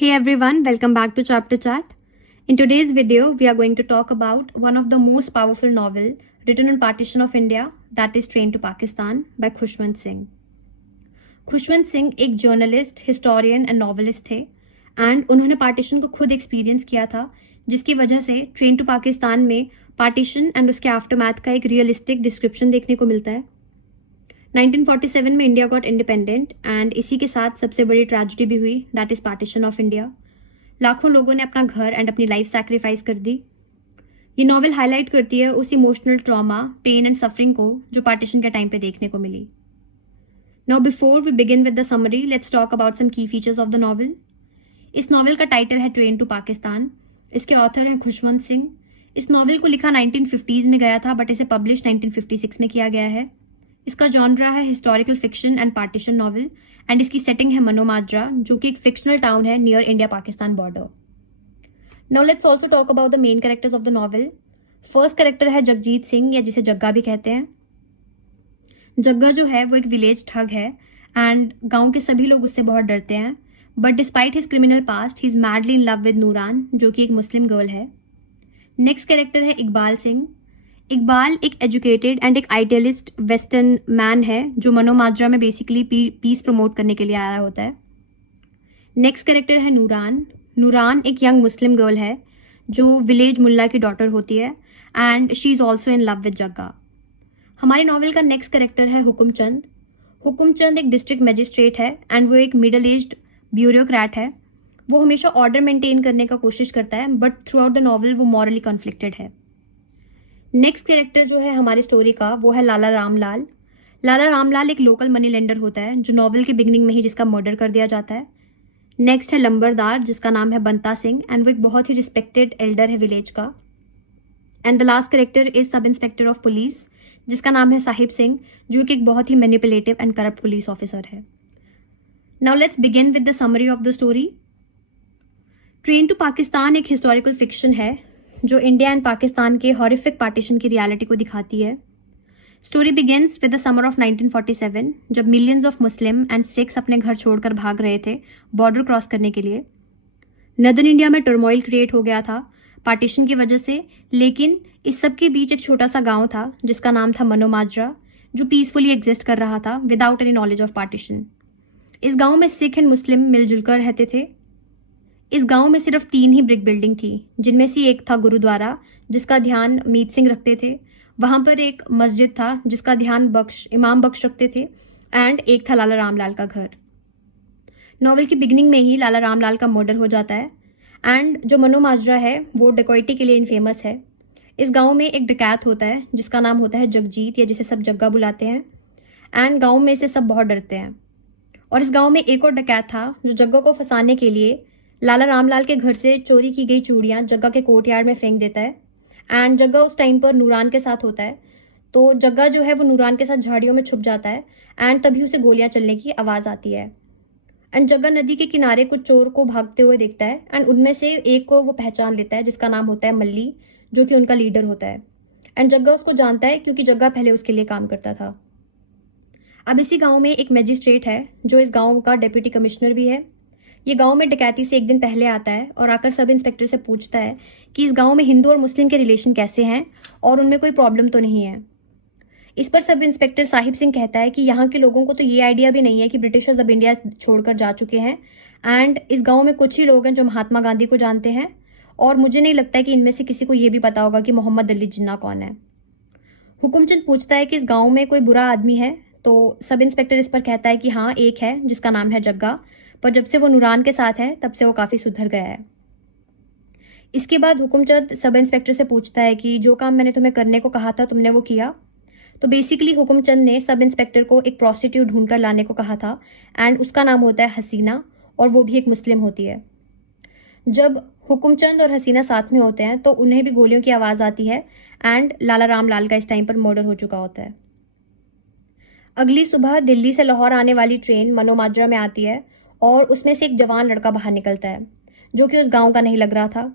Hey everyone, welcome back to Chapter Chat. In today's video, we are going to talk about one of the most powerful novel written on partition of India, that is Train to Pakistan by Khushwant Singh. Khushwant Singh एक journalist, historian and novelist थे and उन्होंने partition को खुद experience किया था, जिसकी वजह से ट्रेन टू पाकिस्तान में पार्टीशन एंड उसके आफ्टरमैथ का एक रियलिस्टिक डिस्क्रिप्शन देखने को मिलता है. 1947 में इंडिया गॉट इंडिपेंडेंट एंड इसी के साथ सबसे बड़ी ट्रेजेडी भी हुई, that is partition of India. लाखों लोगों ने अपना घर एंड अपनी लाइफ सैक्रिफाइस कर दी. ये नॉवेल हाईलाइट करती है उस emotional trauma, pain and suffering को जो पार्टीशन के टाइम पे देखने को मिली. Now before we begin with the summary, let's talk about some key features of the novel. इस नॉवेल का टाइटल है ट्रेन टू पाकिस्तान. इसके ऑथर हैं खुशवंत सिंह. इस नॉवेल को लिखा 1950s में गया था, बट इसे पब्लिश 1956 में किया गया है. इसका जॉनरा है historical fiction and partition novel and इसकी सेटिंग है मनोमाजरा, जो कि एक फिक्शनल टाउन है near India Pakistan border. Now let's also talk about the main characters of the novel. First character है जगजीत सिंह, या जिसे जग्गा भी कहते हैं. जग्गा जो है वो एक विलेज ठग है एंड गांव के सभी लोग उससे बहुत डरते हैं, but despite his criminal past he is madly in love with Nooran, जो कि एक मुस्लिम गर्ल है. नेक्स्ट कैरेक्टर है इकबाल सिंह. इकबाल एक एजुकेटेड एंड एक आइडियलिस्ट वेस्टर्न मैन है जो मनोमाजरा में बेसिकली पीस प्रमोट करने के लिए आया होता है. नेक्स्ट कैरेक्टर है नूरान. नूरान एक यंग मुस्लिम गर्ल है जो विलेज मुल्ला की डॉटर होती है and she is also in love with Jagga. हमारी नॉवेल का नेक्स्ट कैरेक्टर है हुकुमचंद. हुकुमचंद एक डिस्ट्रिक्ट मजिस्ट्रेट है एंड वो एक मिडल एज्ड ब्यूरोक्रेट है. वो हमेशा ऑर्डर मेंटेन करने का कोशिश करता है, but through out the novel वो मॉरली कॉन्फ्लिक्टेड है. नेक्स्ट कैरेक्टर जो है हमारी स्टोरी का वो है लाला रामलाल. लाला रामलाल एक लोकल मनी लेंडर होता है जो नॉवेल के बिगिनिंग में ही जिसका मर्डर कर दिया जाता है. नेक्स्ट है लंबरदार, जिसका नाम है बंता सिंह एंड वो एक बहुत ही रिस्पेक्टेड एल्डर है विलेज का. And the last character is sub inspector of police, जिसका नाम है साहिब सिंह, जो कि एक बहुत ही manipulative and corrupt police officer है. Now let's begin with the summary of the story. Train to Pakistan एक हिस्टोरिकल फिक्शन है जो इंडिया एंड पाकिस्तान के हॉरिफिक पार्टीशन की रियलिटी को दिखाती है. Story begins with the summer of 1947, जब millions of Muslim and Sikhs अपने घर छोड़कर भाग रहे थे बॉर्डर क्रॉस करने के लिए. नदर्न इंडिया में टर्मोइल क्रिएट हो गया था पार्टीशन की वजह से, लेकिन इस सब के बीच एक छोटा सा गांव था जिसका नाम था मनोमाजरा, जो पीसफुली एग्जिस्ट कर रहा था without any knowledge of partition. इस गांव में सिख एंड मुस्लिम मिलजुल कर रहते थे. इस गांव में सिर्फ 3 ही ब्रिक बिल्डिंग थी, जिनमें से एक था गुरुद्वारा जिसका ध्यान मीत सिंह रखते थे. वहां पर एक मस्जिद था जिसका ध्यान इमाम बख्श रखते थे एंड एक था लाला रामलाल का घर. नॉवेल की बिगिनिंग में ही लाला रामलाल का मर्डर हो जाता है एंड जो मनोमाजरा है वो डकैती के लिए इनफेमस है. इस गांव में एक डकैत होता है जिसका नाम होता है जगजीत, या जिसे सब जग्गा बुलाते हैं, एंड गांव में से सब बहुत डरते हैं. और इस गांव में एक और डकैत था जो जग्गा को फंसाने के लिए लाला रामलाल के घर से चोरी की गई चूड़ियां जग्गा के कोर्टयार्ड में फेंक देता है. एंड जग्गा उस टाइम पर नूरान के साथ होता है, तो जग्गा जो है वो नूरान के साथ झाड़ियों में छुप जाता है एंड तभी उसे गोलियां चलने की आवाज आती है. एंड जग्गा नदी के किनारे कुछ चोर को भागते हुए देखता है एंड उनमें से एक को वो पहचान लेता है जिसका नाम होता है मल्ली, जो कि उनका लीडर होता है. एंड जग्गा उसको जानता है क्योंकि जग्गा पहले उसके लिए काम करता था. अब इसी गाँव में एक मजिस्ट्रेट है जो इस गाँव का डेप्यूटी कमिश्नर भी है. ये गांव में डकैती से एक दिन पहले आता है और आकर सब इंस्पेक्टर से पूछता है कि इस गांव में हिंदू और मुस्लिम के रिलेशन कैसे हैं और उनमें कोई प्रॉब्लम तो नहीं है. इस पर सब इंस्पेक्टर साहिब सिंह कहता है कि यहाँ के लोगों को तो ये आइडिया भी नहीं है कि ब्रिटिशर्स अब इंडिया छोड़कर जा चुके हैं एंड इस गांव में कुछ ही लोग हैं जो महात्मा गांधी को जानते हैं, और मुझे नहीं लगता है कि इनमें से किसी को ये भी पता होगा कि मोहम्मद अली जिन्ना कौन है. हुकुमचंद पूछता है कि इस गाँव में कोई बुरा आदमी है, तो सब इंस्पेक्टर इस पर कहता है कि हाँ, एक है जिसका नाम है जग्गा, पर जब से वो नूरान के साथ है तब से वो काफी सुधर गया है. इसके बाद हुकुमचंद सब इंस्पेक्टर से पूछता है कि जो काम मैंने तुम्हें करने को कहा था तुमने वो किया. तो बेसिकली हुकुमचंद ने सब इंस्पेक्टर को एक प्रोस्टिट्यूट ढूंढ कर लाने को कहा था एंड उसका नाम होता है हसीना, और वो भी एक मुस्लिम होती है. जब हुकुमचंद और हसीना साथ में होते हैं तो उन्हें भी गोलियों की आवाज आती है एंड लाला रामलाल का इस टाइम पर मर्डर हो चुका होता है. अगली सुबह दिल्ली से लाहौर आने वाली ट्रेन मनोमाजरा में आती है और उसमें से एक जवान लड़का बाहर निकलता है जो कि उस गांव का नहीं लग रहा था.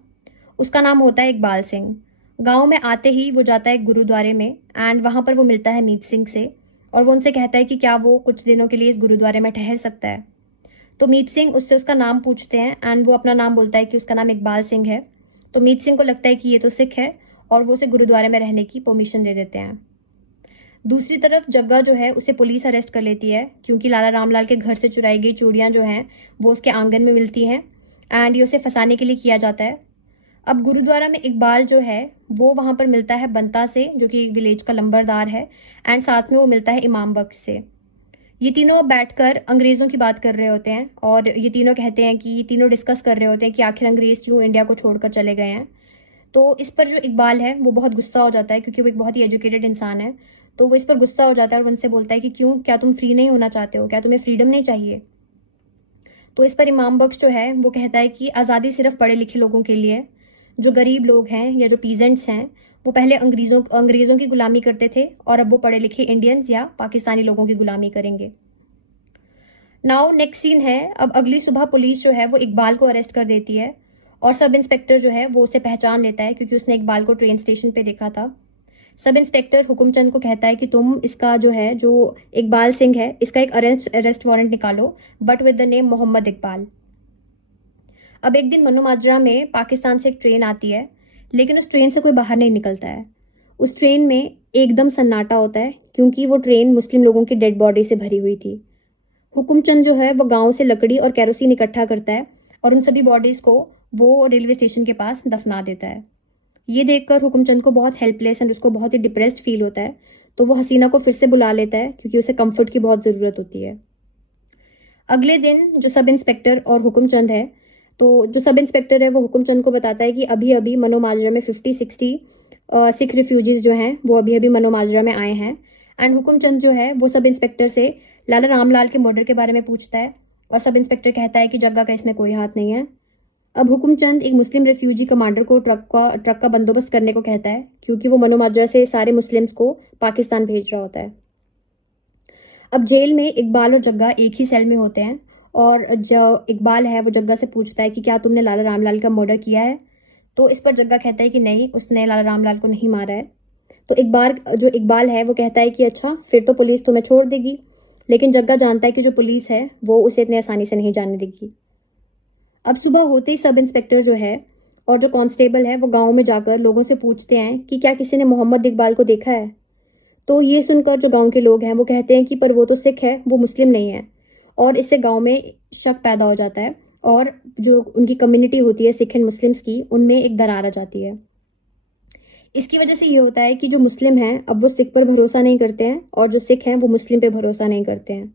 उसका नाम होता है इकबाल सिंह. गांव में आते ही वो जाता है गुरुद्वारे में एंड वहां पर वो मिलता है मीत सिंह से और वो उनसे कहता है कि क्या वो कुछ दिनों के लिए इस गुरुद्वारे में ठहर सकता है. तो मीत सिंह उससे उसका नाम पूछते हैं एंड वो अपना नाम बोलता है कि उसका नाम इकबाल सिंह है। तो मीत सिंह को लगता है कि ये तो सिख है और वो उसे गुरुद्वारे में रहने की परमिशन दे देते हैं। दूसरी तरफ जग्गा जो है उसे पुलिस अरेस्ट कर लेती है क्योंकि लाला रामलाल के घर से चुराई गई चूड़ियां जो हैं वो उसके आंगन में मिलती हैं एंड ये उसे फंसाने के लिए किया जाता है। अब गुरुद्वारा में इकबाल जो है वो वहां पर मिलता है बंता से, जो कि विलेज का लंबरदार है, एंड साथ में वो मिलता है इमाम बख्श से। ये तीनों बैठकर अंग्रेजों की बात कर रहे होते हैं और ये तीनों कहते हैं कि ये तीनों डिस्कस कर रहे होते हैं कि आखिर अंग्रेज क्यों इंडिया को छोड़कर चले गए हैं। तो इस पर जो इकबाल है वो बहुत गुस्सा हो जाता है क्योंकि वो एक बहुत ही एजुकेटेड इंसान है। तो वो इस पर गुस्सा हो जाता है और उनसे बोलता है कि क्यों, क्या तुम फ्री नहीं होना चाहते हो, क्या तुम्हें फ्रीडम नहीं चाहिए। तो इस पर इमाम बख्श जो है वो कहता है कि आज़ादी सिर्फ पढ़े लिखे लोगों के लिए, जो गरीब लोग हैं या जो पीजेंट्स हैं वो पहले अंग्रेजों की गुलामी करते थे और अब वो पढ़े लिखे इंडियंस या पाकिस्तानी लोगों की गुलामी करेंगे। नाउ नेक्स्ट सीन है, अब अगली सुबह पुलिस जो है वो इकबाल को अरेस्ट कर देती है और सब इंस्पेक्टर जो है वो उसे पहचान लेता है क्योंकि उसने इकबाल को ट्रेन स्टेशन पे देखा था। सब इंस्पेक्टर हुकुमचंद को कहता है कि तुम इसका जो है, जो इकबाल सिंह है, इसका एक अरेस्ट वारंट निकालो, but with the name Mohammad Iqbal. अब एक दिन मनु में पाकिस्तान से एक ट्रेन आती है, लेकिन उस ट्रेन से कोई बाहर नहीं निकलता है। उस ट्रेन में एकदम सन्नाटा होता है क्योंकि वो ट्रेन मुस्लिम लोगों की डेड बॉडी से भरी हुई थी। हुकुमचंद जो है वो गांव से लकड़ी और केरोसिन इकट्ठा करता है और उन सभी बॉडीज को वो रेलवे स्टेशन के पास दफना देता है। ये देखकर हुकुमचंद को बहुत हेल्पलेस एंड उसको बहुत ही डिप्रेस्ड फील होता है। तो वो हसीना को फिर से बुला लेता है क्योंकि उसे कंफर्ट की बहुत ज़रूरत होती है। अगले दिन जो सब इंस्पेक्टर और हुकुमचंद है, तो जो सब इंस्पेक्टर है वो हुकुमचंद को बताता है कि अभी अभी मनोमाजरा में 50-60 सिख रिफ्यूजीज जो हैं वो अभी अभी मनोमाजरा में आए हैं। एंड हुकुमचंद जो है वो सब इंस्पेक्टर से लाला रामलाल के मर्डर के बारे में पूछता है और सब इंस्पेक्टर कहता है कि जग्गा का इसमें कोई हाथ नहीं है। अब हुकुमचंद एक मुस्लिम रेफ्यूजी कमांडर को ट्रक का बंदोबस्त करने को कहता है क्योंकि वो मनोमाजरा से सारे मुस्लिम्स को पाकिस्तान भेज रहा होता है। अब जेल में इकबाल और जग्गा एक ही सेल में होते हैं और जो इकबाल है वो जग्गा से पूछता है कि क्या तुमने लाला रामलाल का मर्डर किया है। तो इस पर जग्गा कहता है कि नहीं, उसने लाला रामलाल को नहीं मारा है। तो इकबाल है वो कहता है कि अच्छा, फिर तो पुलिस तुम्हें छोड़ देगी। लेकिन जग्गा जानता है कि जो पुलिस है वो उसे इतनी आसानी से नहीं जाने देगी। अब सुबह होते ही सब इंस्पेक्टर जो है और जो कांस्टेबल है वो गांव में जाकर लोगों से पूछते हैं कि क्या किसी ने मोहम्मद इकबाल को देखा है। तो ये सुनकर जो गांव के लोग हैं वो कहते हैं कि पर वो तो सिख है, वो मुस्लिम नहीं है। और इससे गांव में शक पैदा हो जाता है और जो उनकी कम्युनिटी होती है सिख एंड मुस्लिम्स की, उनमें एक दरार आ जाती है। इसकी वजह से ये होता है कि जो मुस्लिम हैं अब वो सिख पर भरोसा नहीं करते हैं और जो सिख हैं वो मुस्लिम पे भरोसा नहीं करते हैं।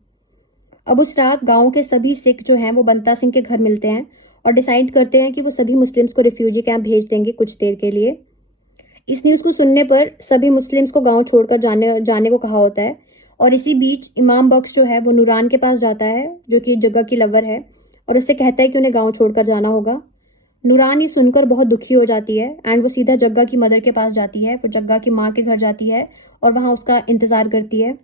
अब उस रात गांव के सभी सिख जो हैं वो बंता सिंह के घर मिलते हैं और डिसाइड करते हैं कि वो सभी मुस्लिम्स को रिफ्यूजी कैंप भेज देंगे कुछ देर के लिए। इस न्यूज़ को सुनने पर सभी मुस्लिम्स को गांव छोड़कर जाने को कहा होता है। और इसी बीच इमाम बख्श जो है वो नूरान के पास जाता है, जो कि जग्गा की लवर है, और उससे कहता है कि उन्हें गांव छोड़कर जाना होगा। नूरान ये सुनकर बहुत दुखी हो जाती है एंड वो सीधा जग्गा की मदर के पास जाती है। वो जग्गा की माँ के घर जाती है और वहां उसका इंतजार करती है।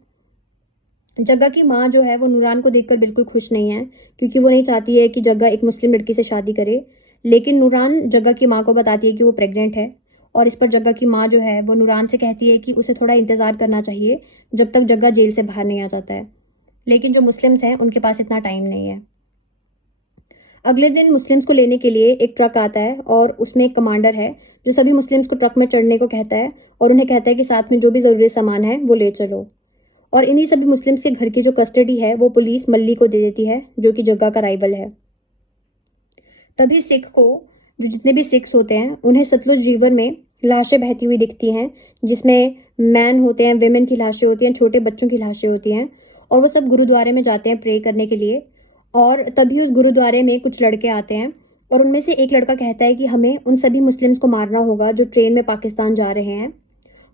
जग्गा की माँ जो है वो नूरान को देखकर बिल्कुल खुश नहीं है क्योंकि वो नहीं चाहती है कि जग्गा एक मुस्लिम लड़की से शादी करे। लेकिन नूरान जग्गा की माँ को बताती है कि वो प्रेग्नेंट है और इस पर जग्गा की माँ जो है वो नूरान से कहती है कि उसे थोड़ा इंतजार करना चाहिए जब तक जग्गा जेल से बाहर नहीं आ जाता है। लेकिन जो मुस्लिम्स हैं उनके पास इतना टाइम नहीं है। अगले दिन मुस्लिम्स को लेने के लिए एक ट्रक आता है और उसमें एक कमांडर है जो सभी मुस्लिम्स को ट्रक में चढ़ने को कहता है और उन्हें कहता है कि साथ में जो भी जरूरी सामान है वो ले चलो। और इन्हीं सभी मुस्लिम्स के घर की जो कस्टडी है वो पुलिस मल्ली को दे देती है, जो कि जग्गा का राइवल है। तभी जितने भी सिख्स होते हैं उन्हें सतलुज रिवर में लाशें बहती हुई दिखती हैं, जिसमें मैन होते हैं, वेमेन की लाशें होती हैं, छोटे बच्चों की लाशें होती हैं। और वो सब गुरुद्वारे में जाते हैं प्रे करने के लिए। और तभी उस गुरुद्वारे में कुछ लड़के आते हैं और उनमें से एक लड़का कहता है कि हमें उन सभी मुस्लिम्स को मारना होगा जो ट्रेन में पाकिस्तान जा रहे हैं।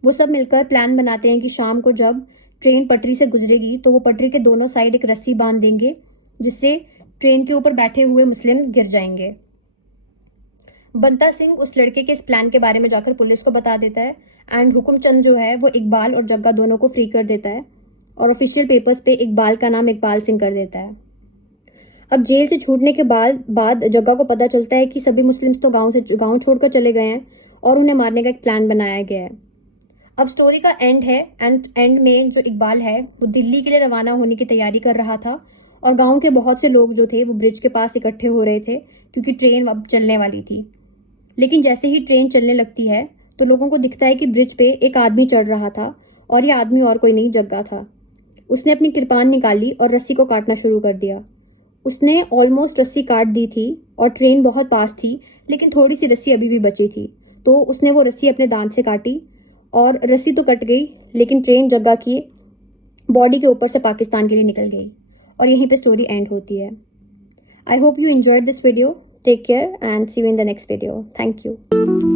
वो सब मिलकर प्लान बनाते हैं कि शाम को जब ट्रेन पटरी से गुजरेगी तो वो पटरी के दोनों साइड एक रस्सी बांध देंगे, जिससे ट्रेन के ऊपर बैठे हुए मुस्लिम गिर जाएंगे। बंता सिंह उस लड़के के इस प्लान के बारे में जाकर पुलिस को बता देता है एंड हुकुमचंद जो है वो इकबाल और जग्गा दोनों को फ्री कर देता है और ऑफिशियल पेपर्स पे इकबाल का नाम इकबाल सिंह कर देता है। अब जेल से छूटने के बाद जग्गा को पता चलता है कि सभी मुस्लिम्स तो गांव छोड़कर चले गए हैं और उन्हें मारने का एक प्लान बनाया गया है। अब स्टोरी का एंड है एंड में जो इकबाल है वो दिल्ली के लिए रवाना होने की तैयारी कर रहा था और गांव के बहुत से लोग जो थे वो ब्रिज के पास इकट्ठे हो रहे थे क्योंकि ट्रेन अब चलने वाली थी। लेकिन जैसे ही ट्रेन चलने लगती है तो लोगों को दिखता है कि ब्रिज पे एक आदमी चढ़ रहा था और ये आदमी और कोई नहीं, जग्गा था। उसने अपनी कृपान निकाली और रस्सी को काटना शुरू कर दिया। उसने ऑलमोस्ट रस्सी काट दी थी और ट्रेन बहुत पास थी, लेकिन थोड़ी सी रस्सी अभी भी बची थी। तो उसने वो रस्सी अपने दांत से काटी और रस्सी तो कट गई, लेकिन ट्रेन जग्गा की बॉडी के ऊपर से पाकिस्तान के लिए निकल गई और यहीं पे स्टोरी एंड होती है। I hope you enjoyed this video. Take care and see you in the next video. Thank you.